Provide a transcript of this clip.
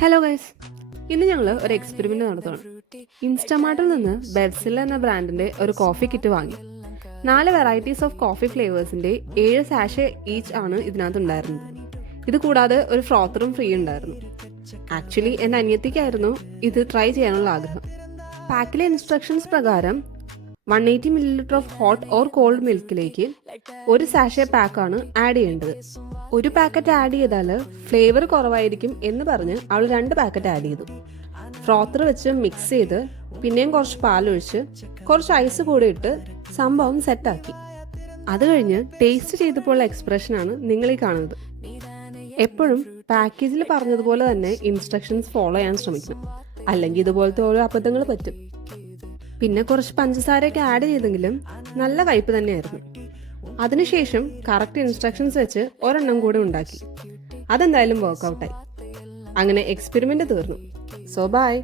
Hello guys, ഇന്ന് ഞങ്ങൾ ഒരു എക്സ്പെരിമെന്റ് നടത്തുകയാണ്. ഇൻസ്റ്റമാർട്ടിൽ നിന്ന് ബെവ്സില എന്ന ബ്രാൻഡിന്റെ ഒരു കോഫി കിറ്റ് വാങ്ങി. 4 വെറൈറ്റീസ് ഓഫ് കോഫി ഫ്ലേവേഴ്സിന്റെ 7 സാഷെ ഈച്ച് ആണ് ഇതിനകത്ത് ഉണ്ടായിരുന്നത്. ഇത് കൂടാതെ ഒരു ഫ്രോത്തറും ഫ്രീ ഉണ്ടായിരുന്നു. ആക്ച്വലി എൻ്റെ അനിയത്തിക്കായിരുന്നു ഇത് ട്രൈ ചെയ്യാനുള്ള ആഗ്രഹം. പാക്കിലെ ഇൻസ്ട്രക്ഷൻസ് പ്രകാരം 180 ml of hot or cold മിൽക്കിലേക്ക് ഒരു സാഷെ പാക്കാണ് ആഡ് ചെയ്യേണ്ടത്. ഒരു പാക്കറ്റ് ആഡ് ചെയ്താൽ ഫ്ലേവർ കുറവായിരിക്കും എന്ന് പറഞ്ഞ് അവൾ 2 പാക്കറ്റ് ആഡ് ചെയ്തു. ഫ്രോത്തർ വെച്ച് മിക്സ് ചെയ്ത് പിന്നെയും കുറച്ച് പാലൊഴിച്ച് കുറച്ച് ഐസ് കൂടി ഇട്ട് സംഭവം സെറ്റാക്കി. അത് കഴിഞ്ഞ് ടേസ്റ്റ് ചെയ്തപ്പോഴുള്ള എക്സ്പ്രഷനാണ് നിങ്ങൾ ഈ കാണുന്നത്. എപ്പോഴും പാക്കേജിൽ പറഞ്ഞതുപോലെ തന്നെ ഇൻസ്ട്രക്ഷൻസ് ഫോളോ ചെയ്യാൻ ശ്രമിക്കണം, അല്ലെങ്കിൽ ഇതുപോലത്തെ ഓരോ അബദ്ധങ്ങൾ പറ്റും. പിന്നെ കുറച്ച് പഞ്ചസാരയൊക്കെ ആഡ് ചെയ്തെങ്കിലും നല്ല കയ്പ് തന്നെയായിരുന്നു. അതിനുശേഷം കറക്റ്റ് ഇൻസ്ട്രക്ഷൻസ് വെച്ച് ഒരെണ്ണം കൂടെ ഉണ്ടാക്കി. അതെന്തായാലും വർക്കൗട്ടായി. അങ്ങനെ എക്സ്പെരിമെന്റ് തീർന്നു. So by.